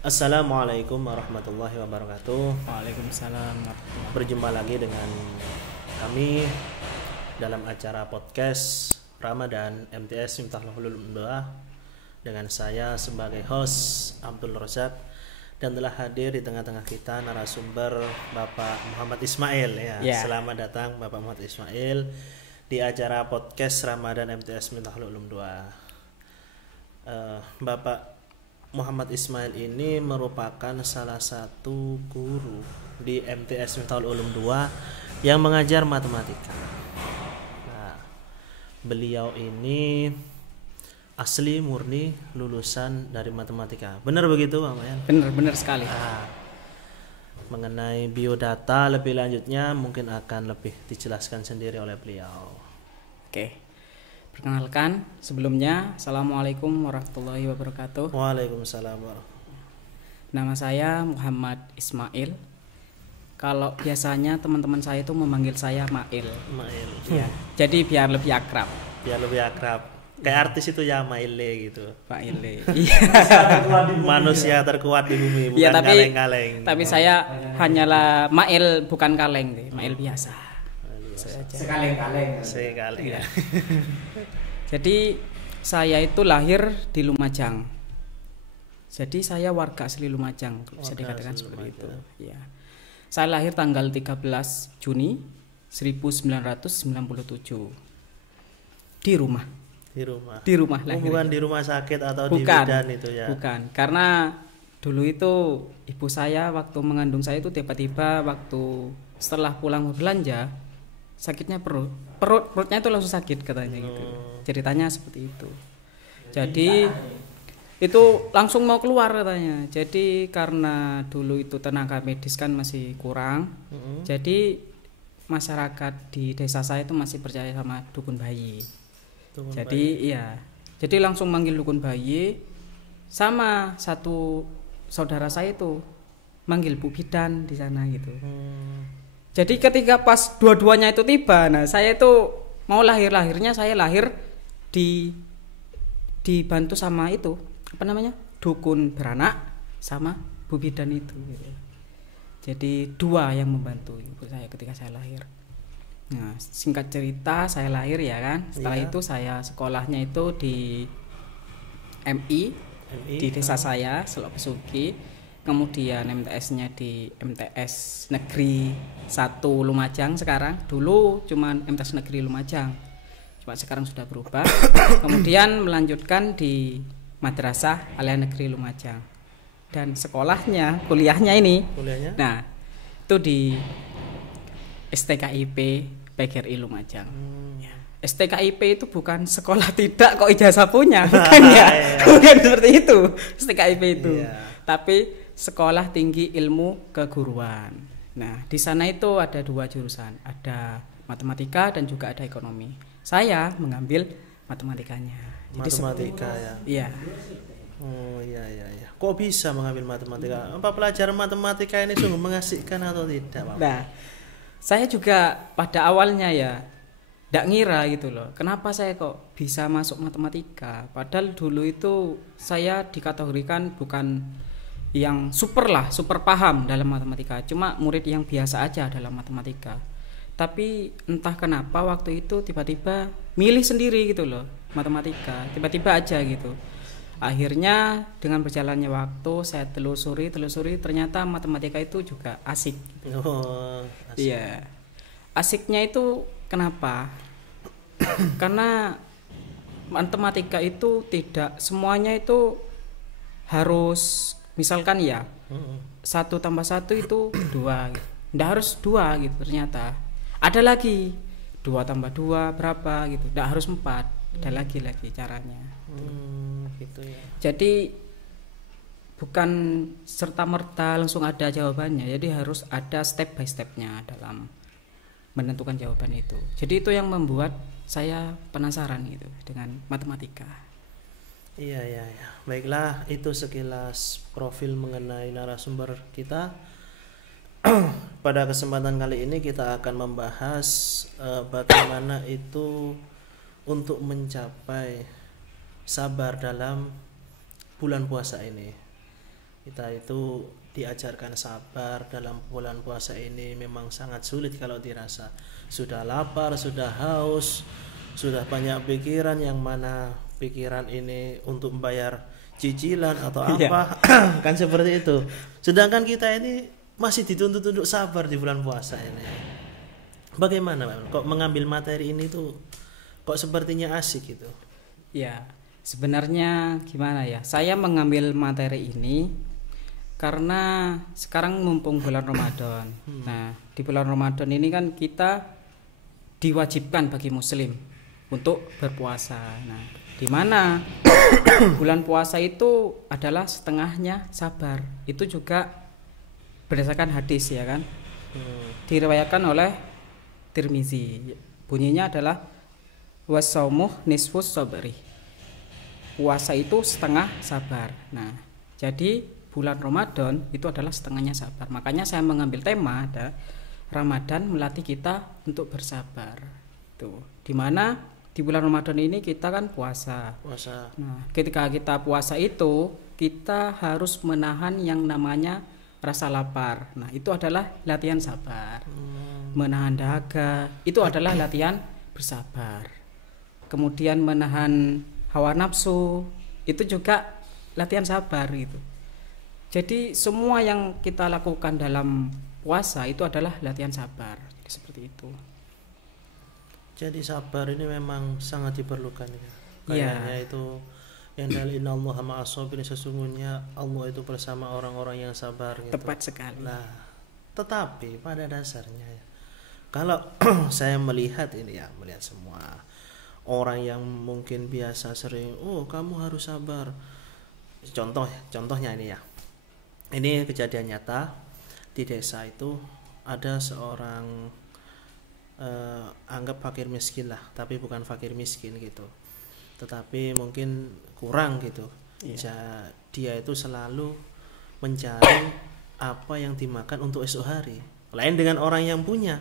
Assalamualaikum warahmatullahi wabarakatuh. Waalaikumsalam. Berjumpa lagi dengan kami dalam acara podcast Ramadan MTS Miftahul Ulum 2 dengan saya sebagai host Abdul Razak, dan telah hadir di tengah-tengah kita narasumber Bapak Muhammad Ismail ya. Selamat datang Bapak Muhammad Ismail di acara podcast Ramadan MTS Miftahul Ulum 2. Bapak Muhammad Ismail ini merupakan salah satu guru di MTS Miftahul Ulum 2 yang mengajar matematika. Nah, beliau ini asli murni lulusan dari matematika. Benar begitu, Pak Mayan? Benar sekali. Mengenai biodata lebih lanjutnya mungkin akan lebih dijelaskan sendiri oleh beliau. Oke. Perkenalkan, sebelumnya Assalamualaikum warahmatullahi wabarakatuh. Waalaikumsalam warahmatullahi. Nama saya Muhammad Ismail. Kalau biasanya teman-teman saya itu memanggil saya Mail. Mail. Ya. Jadi biar lebih akrab. Biar lebih akrab. Kayak artis itu ya, Maile gitu. Pak Ile. Manusia terkuat di bumi, bukan Iya, kaleng-kaleng. tapi saya hanyalah Mail, bukan kaleng deh, Mail biasa. Sekaleng-kaleng. Ya. Jadi saya itu lahir di Lumajang. Jadi saya warga asli Lumajang, bisa dikatakan seperti itu. Ya. Saya lahir tanggal 13 Juni 1997 di rumah. Di rumah lahir. Bukan di rumah sakit atau bukan, di bidan itu ya. Bukan, karena dulu itu ibu saya waktu mengandung saya itu tiba-tiba waktu setelah pulang belanja sakitnya perutnya itu langsung sakit katanya gitu. Ceritanya seperti itu. Jadi itu langsung mau keluar katanya. Jadi karena dulu itu tenaga medis kan masih kurang. Jadi masyarakat di desa saya itu masih percaya sama dukun bayi. Jadi langsung manggil dukun bayi, sama satu saudara saya itu manggil Bu Bidan di sana gitu. Jadi ketika pas dua-duanya itu tiba, nah saya itu mau lahirnya saya lahir dibantu sama itu apa namanya, dukun beranak sama Bu Bidan itu gitu. Jadi dua yang membantu ibu saya ketika saya lahir. Nah, singkat cerita saya lahir ya kan. Setelah itu saya sekolahnya itu di MI di desa saya Selok Besuki. Kemudian MTS-nya di MTS Negeri 1 Lumajang sekarang. Dulu cuman MTS Negeri Lumajang, cuma sekarang sudah berubah. Kemudian melanjutkan di Madrasah Aliyah Negeri Lumajang. Dan kuliahnya ini. Nah, itu di STKIP PGRI Lumajang. STKIP itu bukan sekolah tidak kok ijazah punya, bukan ya. Bukan seperti itu STKIP itu. Tapi Sekolah Tinggi Ilmu Keguruan. Nah, di sana itu ada dua jurusan, ada matematika dan juga ada ekonomi. Saya mengambil matematikanya. Matematika ya. Iya. Oh iya. Kok bisa mengambil matematika? Apa pelajaran matematika ini sungguh mengasihkan atau tidak, Pak? Nah, saya juga pada awalnya ya nggak ngira gitu loh. Kenapa saya kok bisa masuk matematika? Padahal dulu itu saya dikategorikan bukan yang super paham dalam matematika, cuma murid yang biasa aja dalam matematika. Tapi entah kenapa waktu itu tiba-tiba milih sendiri gitu loh matematika, tiba-tiba aja gitu. Akhirnya dengan berjalannya waktu saya telusuri ternyata matematika itu juga asik. Asik. Iya. Asiknya itu kenapa? Karena matematika itu tidak semuanya itu harus, misalkan ya 1 tambah 1 itu 2 gitu. Nggak harus 2 gitu, ternyata ada lagi 2 tambah 2 berapa gitu, nggak harus 4, ada lagi caranya gitu ya. Jadi bukan serta-merta langsung ada jawabannya, jadi harus ada step by stepnya dalam menentukan jawaban itu. Jadi itu yang membuat saya penasaran gitu dengan matematika. Iya. Baiklah, itu sekilas profil mengenai narasumber kita. Pada kesempatan kali ini kita akan membahas bagaimana itu untuk mencapai sabar dalam bulan puasa ini. Kita itu diajarkan sabar dalam bulan puasa ini memang sangat sulit kalau dirasa. Sudah lapar, sudah haus, sudah banyak pikiran, yang mana pikiran ini untuk membayar cicilan atau apa. Kan seperti itu. Sedangkan kita ini masih dituntut untuk sabar di bulan puasa ini. Bagaimana Pak? Kok mengambil materi ini tuh kok sepertinya asik gitu? Ya, sebenarnya gimana ya? Saya mengambil materi ini karena sekarang mumpung bulan Ramadan. Nah, di bulan Ramadan ini kan kita diwajibkan bagi muslim untuk berpuasa. Nah, di mana bulan puasa itu adalah setengahnya sabar. Itu juga berdasarkan hadis ya kan. Diriwayatkan oleh Tirmizi. Bunyinya adalah wasaumuh nisfus sabri. Puasa itu setengah sabar. Nah, jadi bulan Ramadan itu adalah setengahnya sabar. Makanya saya mengambil tema ada Ramadan melatih kita untuk bersabar. Tuh, dimana di bulan Ramadan ini kita kan puasa. Nah, ketika kita puasa itu kita harus menahan yang namanya rasa lapar. Nah, itu adalah latihan sabar. Menahan dahaga itu adalah latihan bersabar. Kemudian menahan hawa nafsu itu juga latihan sabar gitu. Jadi semua yang kita lakukan dalam puasa itu adalah latihan sabar. Jadi seperti itu. Jadi sabar ini memang sangat diperlukan ya. Iya. Kayaknya itu yang dari innallaha ma'as-sabirin, sesungguhnya Allah itu bersama orang-orang yang sabar gitu. Tepat sekali. Nah, tetapi pada dasarnya ya, kalau saya melihat ini ya, melihat semua orang yang mungkin biasa sering, oh kamu harus sabar. Contohnya ini ya. Ini kejadian nyata di desa itu ada seorang anggap fakir miskin lah, tapi bukan fakir miskin gitu. Tetapi mungkin kurang gitu. Dia itu selalu mencari apa yang dimakan untuk esok hari. Lain dengan orang yang punya,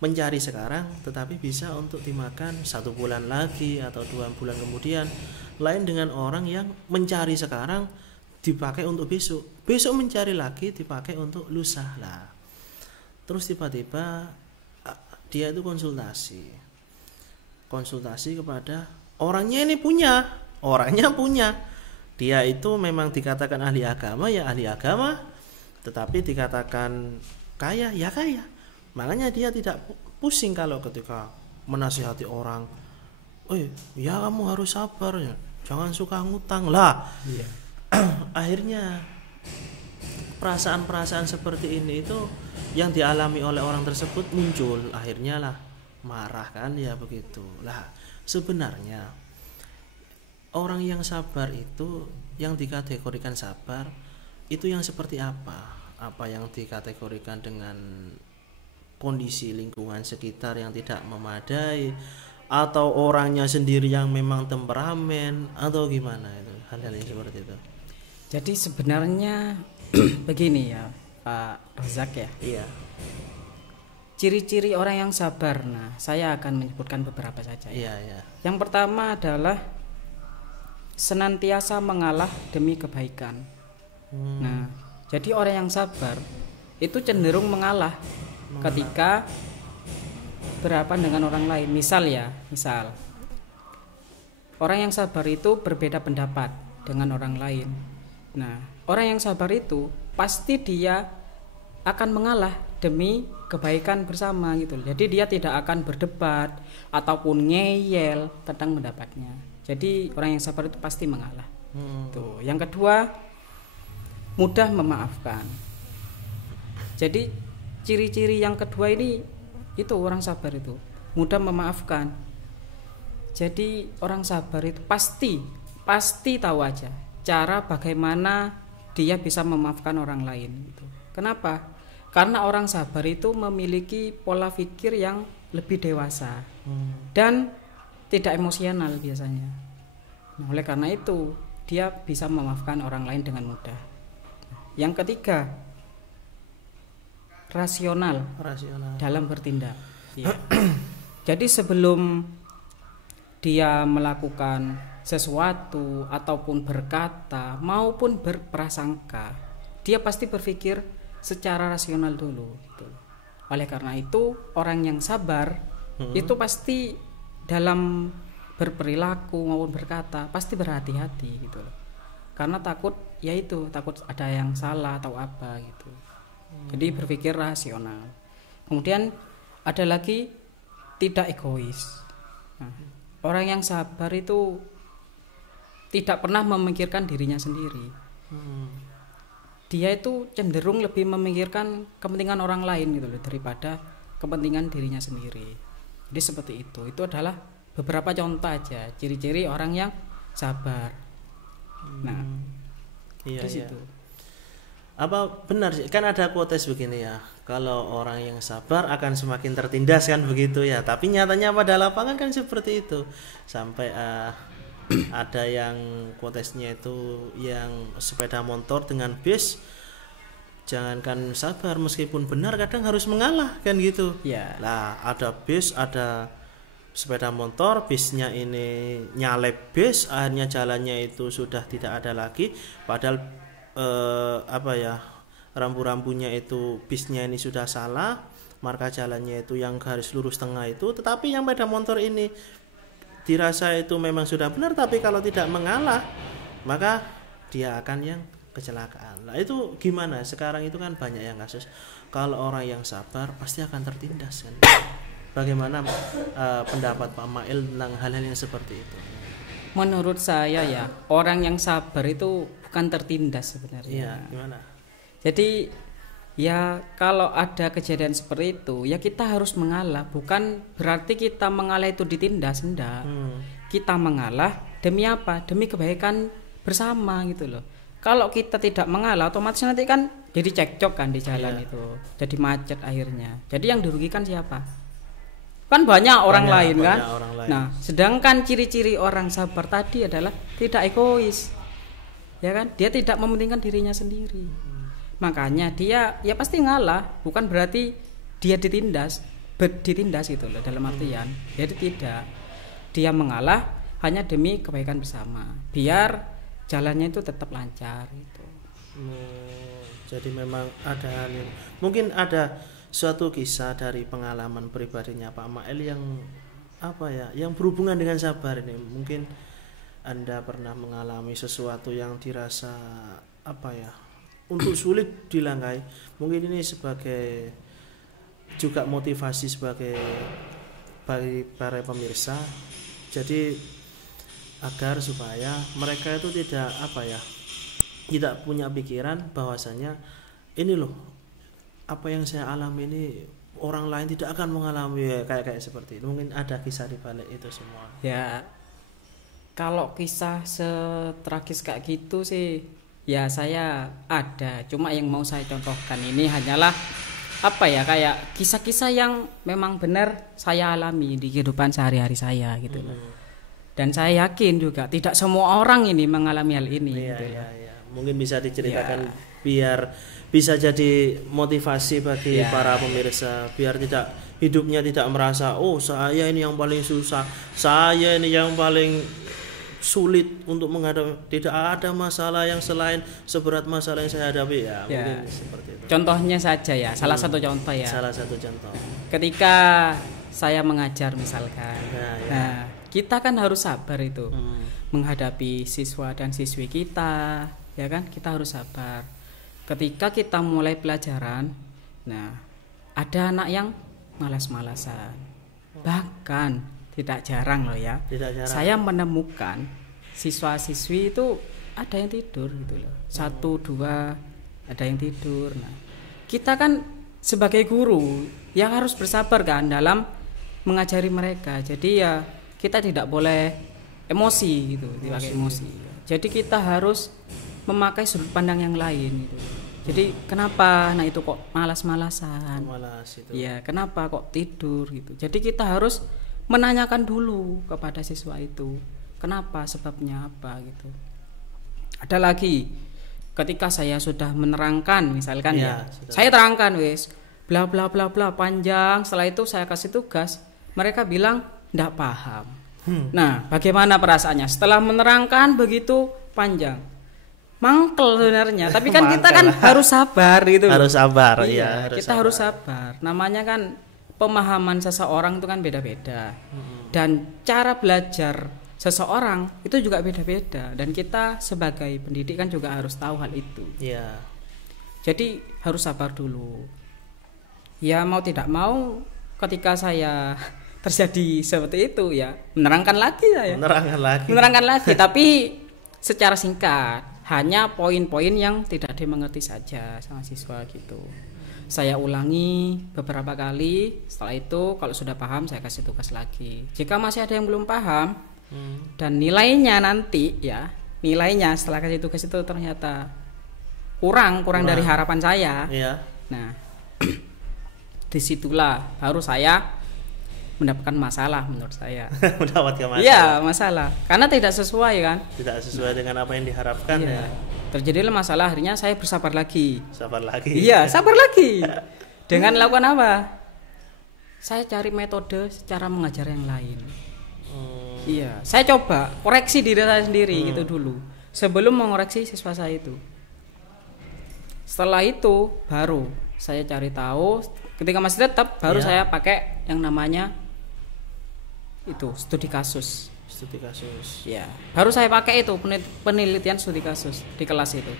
mencari sekarang tetapi bisa untuk dimakan 1 bulan lagi atau 2 bulan kemudian. Lain dengan orang yang mencari sekarang dipakai untuk besok mencari lagi dipakai untuk lusa lah. Terus tiba-tiba dia itu konsultasi kepada orangnya punya. Dia itu memang dikatakan ahli agama ya ahli agama, tetapi dikatakan kaya ya kaya. Makanya dia tidak pusing kalau ketika menasihati orang, ya kamu harus sabar ya, jangan suka ngutang lah. Akhirnya perasaan-perasaan seperti ini itu yang dialami oleh orang tersebut muncul, akhirnya lah marah kan ya begitu. Lah sebenarnya orang yang sabar itu, yang dikategorikan sabar itu yang seperti apa? Apa yang dikategorikan dengan kondisi lingkungan sekitar yang tidak memadai, atau orangnya sendiri yang memang temperamen, atau gimana itu, hal-hal yang seperti itu. Jadi sebenarnya begini ya Pak Razak ya. Iya. Ciri-ciri orang yang sabar. Nah, saya akan menyebutkan beberapa saja. Iya. Yang pertama adalah senantiasa mengalah demi kebaikan. Nah, jadi orang yang sabar itu cenderung mengalah ketika berhadapan dengan orang lain. Misal orang yang sabar itu berbeda pendapat dengan orang lain. Nah, orang yang sabar itu pasti dia akan mengalah demi kebaikan bersama gitu. Jadi dia tidak akan berdebat ataupun ngeyel tentang pendapatnya. Jadi orang yang sabar itu pasti mengalah. Tuh. Yang kedua, mudah memaafkan. Jadi ciri-ciri yang kedua ini itu orang sabar itu mudah memaafkan. Jadi orang sabar itu pasti tahu aja cara bagaimana dia bisa memaafkan orang lain gitu. Kenapa? Karena orang sabar itu memiliki pola pikir yang lebih dewasa dan tidak emosional biasanya. Nah, oleh karena itu dia bisa memaafkan orang lain dengan mudah. Yang ketiga, rasional dalam bertindak. Ya. Jadi sebelum dia melakukan sesuatu ataupun berkata maupun berprasangka, dia pasti berpikir secara rasional dulu gitu. Oleh karena itu orang yang sabar itu pasti dalam berperilaku maupun berkata pasti berhati-hati gitu loh. Karena takut ada yang salah atau apa gitu. Jadi berpikir rasional. Kemudian ada lagi tidak egois. Nah, orang yang sabar itu tidak pernah memikirkan dirinya sendiri. Dia itu cenderung lebih memikirkan kepentingan orang lain gitu loh daripada kepentingan dirinya sendiri. Jadi seperti itu. Itu adalah beberapa contoh aja ciri-ciri orang yang sabar. Nah, iya, di situ. Apa benar sih? Kan ada quotes begini ya. Kalau orang yang sabar akan semakin tertindas kan begitu ya. Tapi nyatanya pada lapangan kan seperti itu. Sampai ada yang quotesnya itu yang sepeda motor dengan bis, jangankan sabar meskipun benar kadang harus mengalah kan gitu. Ya. Lah ada bis, ada sepeda motor, bisnya ini nyalep bis, akhirnya jalannya itu sudah tidak ada lagi. Padahal rambu-rambunya itu bisnya ini sudah salah, marka jalannya itu yang garis lurus tengah itu, tetapi yang sepeda motor ini dirasa itu memang sudah benar, tapi kalau tidak mengalah maka dia akan yang kecelakaan. Nah itu gimana? Sekarang itu kan banyak yang kasus kalau orang yang sabar pasti akan tertindas kan. Bagaimana pendapat Pak Mail tentang hal-hal yang seperti itu? Menurut saya ya, orang yang sabar itu bukan tertindas sebenarnya. Iya, gimana? Jadi ya kalau ada kejadian seperti itu, ya kita harus mengalah. Bukan berarti kita mengalah itu ditindas, enggak. Kita mengalah demi apa? Demi kebaikan bersama gitu loh. Kalau kita tidak mengalah, otomatis nanti kan jadi cekcok kan di jalan itu. Jadi macet akhirnya. Jadi yang dirugikan siapa? Kan banyak orang lain kan. Orang lain. Nah, sedangkan ciri-ciri orang sabar tadi adalah tidak egois. Ya kan? Dia tidak mementingkan dirinya sendiri. Makanya dia ya pasti ngalah, bukan berarti dia ditindas itu loh dalam artian. Jadi tidak. Dia mengalah hanya demi kebaikan bersama. Biar jalannya itu tetap lancar gitu. Jadi memang ada hal yang mungkin ada suatu kisah dari pengalaman pribadinya Pak Mail yang yang berhubungan dengan sabar ini. Mungkin Anda pernah mengalami sesuatu yang dirasa untuk sulit dilangkai. Mungkin ini sebagai juga motivasi bagi para pemirsa. Jadi agar supaya mereka itu tidak punya pikiran bahwasanya ini loh, apa yang saya alami ini orang lain tidak akan mengalami kayak seperti itu. Mungkin ada kisah di balik itu semua. Ya, kalau kisah setragis kayak gitu sih ya saya ada. Cuma yang mau saya contohkan ini hanyalah kayak kisah-kisah yang memang benar saya alami di kehidupan sehari-hari saya gitu loh. Dan saya yakin juga tidak semua orang ini mengalami hal ini. Iya. Mungkin bisa diceritakan biar bisa jadi motivasi bagi para pemirsa, biar hidupnya tidak merasa saya ini yang paling susah, saya ini yang paling sulit untuk menghadapi. Tidak ada masalah yang seberat masalah yang saya hadapi ya. Mungkin seperti itu. Contohnya saja ya, salah satu contoh ya. Salah satu contoh. Ketika saya mengajar misalkan. Nah, kita kan harus sabar itu menghadapi siswa dan siswi kita, ya kan? Kita harus sabar. Ketika kita mulai pelajaran, nah ada anak yang malas-malasan. Bahkan tidak jarang loh ya. Saya menemukan siswa-siswi itu ada yang tidur gitu loh. 1, 2 ada yang tidur. Nah, kita kan sebagai guru yang harus bersabar kan dalam mengajari mereka. Jadi ya kita tidak boleh emosi gitu, tidak emosi. Jadi kita harus memakai sudut pandang yang lain gitu. Jadi kenapa anak itu kok malas-malasan? Ya, kenapa kok tidur gitu. Jadi kita harus menanyakan dulu kepada siswa itu, kenapa, sebabnya apa gitu. Ada lagi ketika saya sudah menerangkan misalkan saya terangkan bla bla bla bla panjang, setelah itu saya kasih tugas, mereka bilang enggak paham. Nah, bagaimana perasaannya setelah menerangkan begitu panjang? mangkel sebenarnya. Tapi kan kita kan Mangkel. harus sabar gitu. Harus sabar, Iya, ya. kita harus sabar. Namanya kan pemahaman seseorang itu kan beda-beda. Dan cara belajar seseorang itu juga beda-beda. Dan kita sebagai pendidik kan juga harus tahu hal itu. Iya. Jadi harus sabar dulu. Ya mau tidak mau ketika saya terjadi seperti itu ya menerangkan lagi saya. Menerangkan lagi tapi secara singkat. Hanya poin-poin yang tidak dimengerti saja sama siswa gitu. Saya ulangi beberapa kali. Setelah itu kalau sudah paham saya kasih tugas lagi. Jika masih ada yang belum paham dan nilainya nanti ya, nilainya setelah kasih tugas itu ternyata kurang dari harapan saya. Iya. Nah, disitulah baru saya mendapatkan masalah menurut saya. Mendapatkan masalah. Iya, masalah. Karena tidak sesuai kan? Tidak sesuai dengan apa yang diharapkan ya. Terjadilah masalah, akhirnya saya bersabar lagi. Sabar lagi. Iya, sabar lagi. Dengan lakukan apa? Saya cari metode cara mengajar yang lain. Iya, saya coba koreksi diri saya sendiri gitu dulu. Sebelum mengoreksi siswa saya itu. Setelah itu baru saya cari tahu, ketika masih tetap baru saya pakai yang namanya itu studi kasus. Ya, baru saya pakai itu penelitian studi kasus di kelas itu.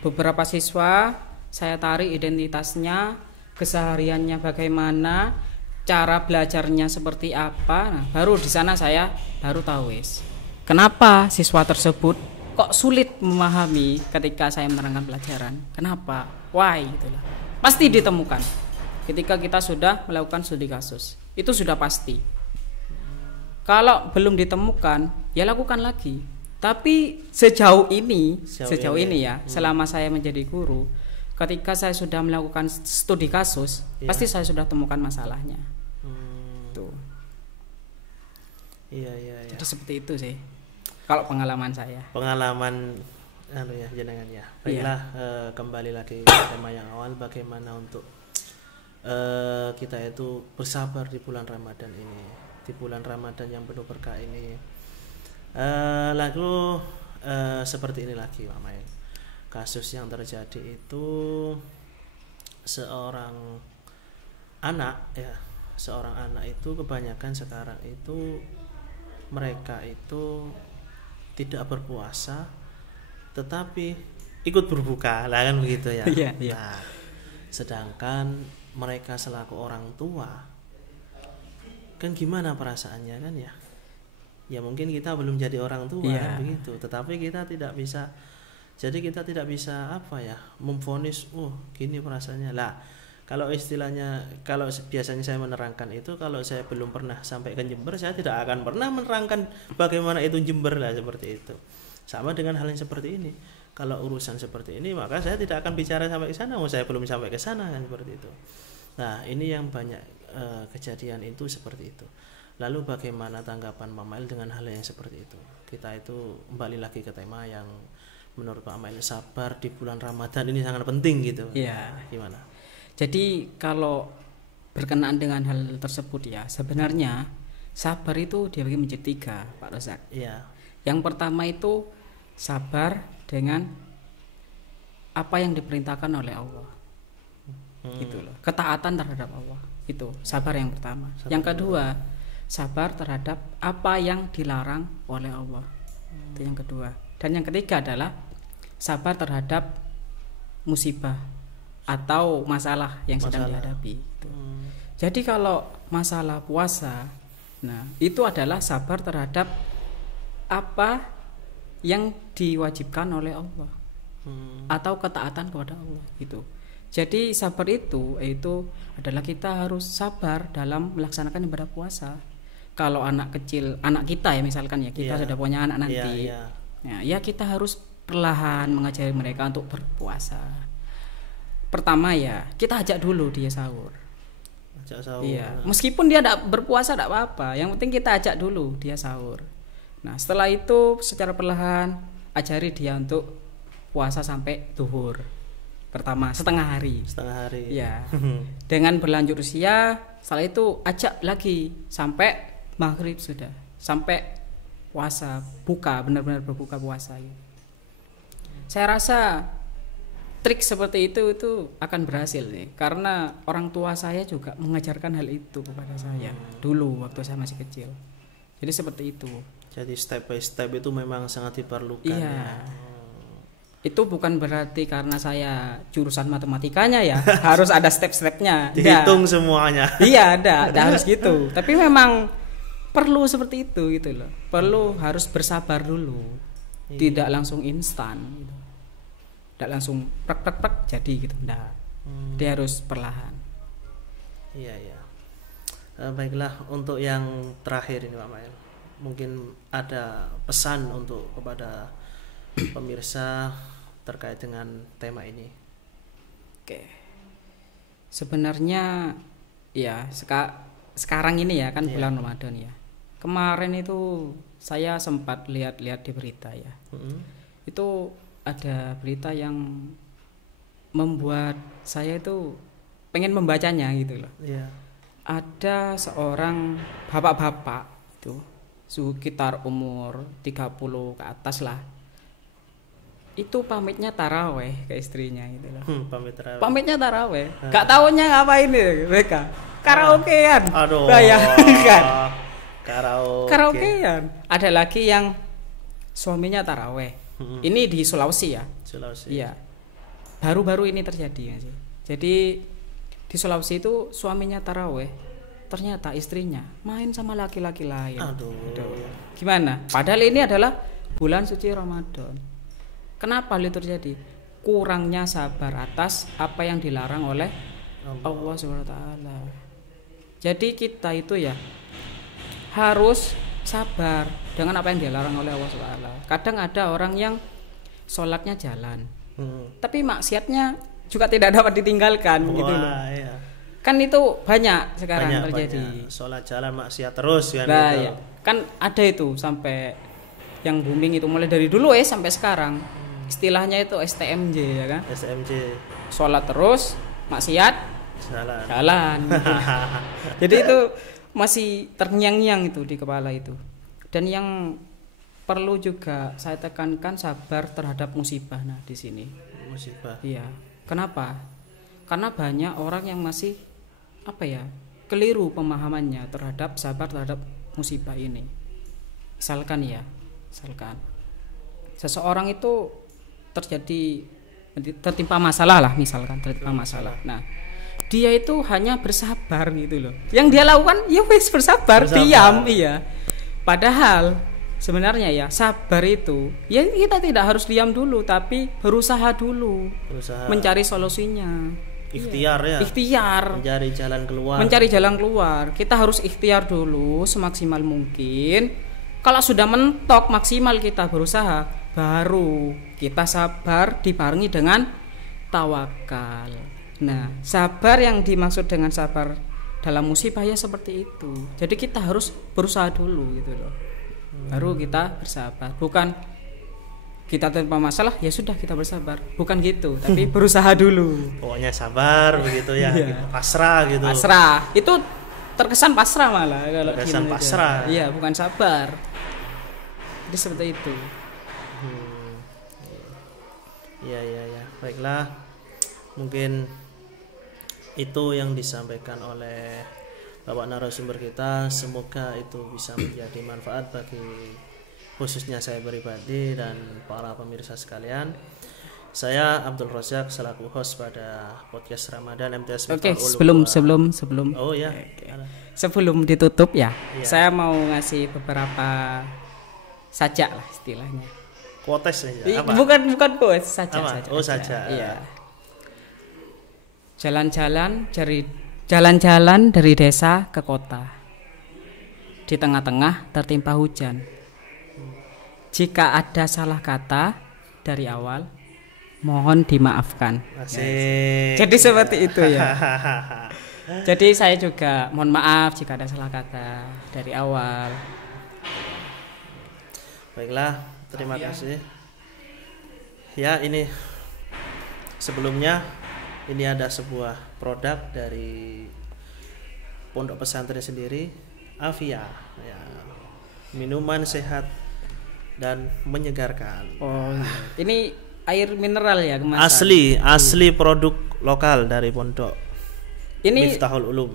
Beberapa siswa saya tarik identitasnya, kesehariannya bagaimana, cara belajarnya seperti apa. Nah, baru di sana saya baru tahu kenapa siswa tersebut kok sulit memahami ketika saya menerangkan pelajaran. Kenapa? Why itulah. Pasti ditemukan ketika kita sudah melakukan studi kasus. Itu sudah pasti. Kalau belum ditemukan, ya lakukan lagi. Tapi sejauh ini ya, selama saya menjadi guru, ketika saya sudah melakukan studi kasus, pasti saya sudah temukan masalahnya. Tuh. Iya. Jadi seperti itu sih. Kalau pengalaman saya. Pengalaman jenengan ya. Baiklah, kembali lagi ke tema yang awal, bagaimana untuk kita itu bersabar di bulan Ramadan ini. Di bulan Ramadan yang penuh berkah ini. Lalu seperti ini lagi Pak Mail. Kasus yang terjadi itu seorang anak itu kebanyakan sekarang itu mereka itu tidak berpuasa tetapi ikut berbuka lah kan begitu ya. Nah, sedangkan mereka selaku orang tua kan gimana perasaannya kan ya? Ya mungkin kita belum jadi orang tua kan begitu, tetapi kita tidak bisa. Jadi kita tidak bisa memvonis, gini perasaannya lah. Kalau istilahnya, kalau biasanya saya menerangkan itu, kalau saya belum pernah sampai ke Jember, saya tidak akan pernah menerangkan bagaimana itu Jember lah seperti itu. Sama dengan hal yang seperti ini. Kalau urusan seperti ini, maka saya tidak akan bicara sampai ke sana, saya belum sampai ke sana kan seperti itu. Nah, ini yang banyak kejadian itu seperti itu. Lalu bagaimana tanggapan Pak Mail dengan hal yang seperti itu? Kita itu kembali lagi ke tema yang menurut Pak Mail sabar di bulan Ramadan ini sangat penting gitu. Iya. Gimana? Jadi kalau berkenaan dengan hal tersebut ya, sebenarnya sabar itu dibagi menjadi 3, Pak Rozak. Iya. Yang pertama itu sabar dengan apa yang diperintahkan oleh Allah. Gitu loh. Ketaatan terhadap Allah. Itu sabar yang pertama. Yang kedua, sabar terhadap apa yang dilarang oleh Allah. Itu yang kedua. Dan yang ketiga adalah sabar terhadap musibah atau masalah yang sedang dihadapi. Jadi kalau masalah puasa, nah itu adalah sabar terhadap apa yang diwajibkan oleh Allah atau ketaatan kepada Allah gitu. Jadi sabar itu adalah kita harus sabar dalam melaksanakan ibadah puasa. Kalau anak kecil, anak kita ya misalkan ya, kita sudah punya anak nanti, ya kita harus perlahan mengajari mereka untuk berpuasa. Pertama ya kita ajak dulu dia sahur. Iya, meskipun dia tidak berpuasa tidak apa-apa, yang penting kita ajak dulu dia sahur. Nah setelah itu secara perlahan ajari dia untuk puasa sampai zuhur. Pertama setengah hari ya. Dengan berlanjut usia, setelah itu ajak lagi sampai maghrib sudah, sampai puasa buka, benar-benar berbuka puasa ya. Saya rasa trik seperti itu akan berhasil nih, karena orang tua saya juga mengajarkan hal itu kepada saya dulu waktu saya masih kecil. Jadi seperti itu. Jadi step by step itu memang sangat diperlukan. Iya. Ya. Itu bukan berarti karena saya jurusan matematikanya ya harus ada step-stepnya. Dihitung semuanya. Iya, ada harus gitu. Tapi memang perlu seperti itu gitu loh. Perlu harus bersabar dulu. Iya. Tidak langsung instan gitu. Tidak langsung prek jadi gitu. Enggak. Dia harus perlahan. Iya, iya. Baiklah, untuk yang terakhir ini Pak Mail, mungkin ada pesan untuk kepada pemirsa terkait dengan tema ini. Oke. Sebenarnya ya sekarang ini ya kan bulan Ramadan ya. Kemarin itu saya sempat lihat-lihat di berita ya. Itu ada berita yang membuat saya itu pengen membacanya gitu loh. Iya. Ada seorang bapak-bapak itu sekitar umur 30 ke atas lah. Itu pamitnya taraweh ke istrinya gitu loh. Pamitnya taraweh. Gak taunya ngapain nih mereka. Karaokean. Aduh. Bayangkan. Karaokean. Ada lagi yang suaminya taraweh. Ini di Sulawesi ya. Sulawesi. Iya. Baru-baru ini terjadi ya sih. Jadi di Sulawesi itu suaminya taraweh, ternyata istrinya main sama laki-laki lain. Aduh. Gimana? Padahal ini adalah bulan suci Ramadan. Kenapa hal itu terjadi? Kurangnya sabar atas apa yang dilarang oleh Allah SWT. Jadi kita itu ya harus sabar dengan apa yang dilarang oleh Allah SWT. Kadang ada orang yang sholatnya jalan, tapi maksiatnya juga tidak dapat ditinggalkan. Gitu loh. Iya. Kan itu banyak sekarang terjadi. Sholat jalan maksiat terus kan. Nah, ya. Kan ada itu sampai yang booming itu mulai dari dulu sampai sekarang. Istilahnya itu STMJ ya kan? STMJ. Sholat terus, maksiat jalan. Jadi itu masih terngiang-ngiang itu di kepala itu. Dan yang perlu juga saya tekankan sabar terhadap musibah. Nah di sini. Musibah. Iya. Kenapa? Karena banyak orang yang masih keliru pemahamannya terhadap sabar terhadap musibah ini. Misalkan seseorang itu tertimpa masalah lah, misalkan tertimpa masalah. Nah, dia itu hanya bersabar gitu loh. Yang dia lakukan ya wis bersabar, diam, iya. Padahal sebenarnya ya sabar itu ya kita tidak harus diam dulu, tapi berusaha dulu, mencari solusinya. Ikhtiar ya. Ikhtiar. Mencari jalan keluar. Kita harus ikhtiar dulu semaksimal mungkin. Kalau sudah mentok maksimal kita berusaha, baru kita sabar dibarengi dengan tawakal. Nah, sabar yang dimaksud dengan sabar dalam musibah ya seperti itu. Jadi kita harus berusaha dulu gitu loh. Baru kita bersabar. Bukan kita tertimpa masalah ya sudah kita bersabar. Bukan gitu, tapi berusaha dulu. Pokoknya sabar begitu ya. Gitu. Pasrah gitu. Pasrah. Itu terkesan pasrah malah kalau terkesan pasrah. Iya, bukan sabar. Jadi seperti itu. Iya. Baiklah. Mungkin itu yang disampaikan oleh Bapak narasumber kita. Semoga itu bisa menjadi manfaat bagi khususnya saya pribadi dan para pemirsa sekalian. Saya Abdul Razak selaku host pada podcast Ramadan MTS. Oke, sebelum. Oh ya. Sebelum ditutup ya, saya mau ngasih beberapa sajak lah istilahnya. Quotes ya? Apa? Bukan quotes, sajak. Oh, sajak. Iya. Jalan-jalan dari desa ke kota. Di tengah-tengah tertimpa hujan. Jika ada salah kata dari awal, mohon dimaafkan. Asik. Jadi seperti itu ya. Jadi saya juga mohon maaf jika ada salah kata dari awal. Baiklah, terima kasih. Ya, ini sebelumnya ini ada sebuah produk dari Pondok Pesantren sendiri, Afia. Ya, minuman sehat dan menyegarkan. Oh, ini air mineral ya kemasan. Asli produk lokal dari Pondok Ini Miftahul Ulum.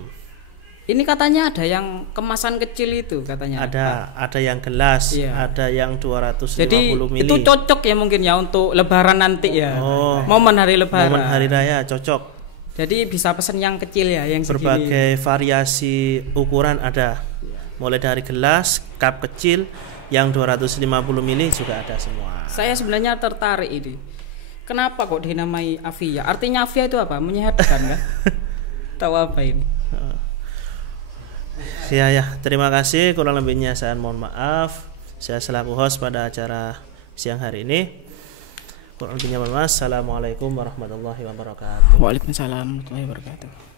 ini katanya ada yang kemasan kecil itu katanya. Ada yang gelas, Iya. ada yang 250 Jadi mili. itu cocok ya mungkin ya untuk lebaran nanti ya. Momen hari lebaran. Momen hari raya cocok. Jadi bisa pesen yang kecil ya, yang segini. Berbagai variasi ukuran ada. Mulai dari gelas, cup kecil, yang 250 mili juga ada semua. Saya sebenarnya tertarik ini. Kenapa kok dinamai Avia? Artinya Avia itu apa? Menyehatkan kan? Tahu apa ini? Ya, terima kasih. Kurang lebihnya saya mohon maaf. Saya selaku host pada acara siang hari ini. Kurang lebihnya mohon maaf. Assalamualaikum warahmatullahi wabarakatuh. Waalaikumsalam warahmatullahi wabarakatuh.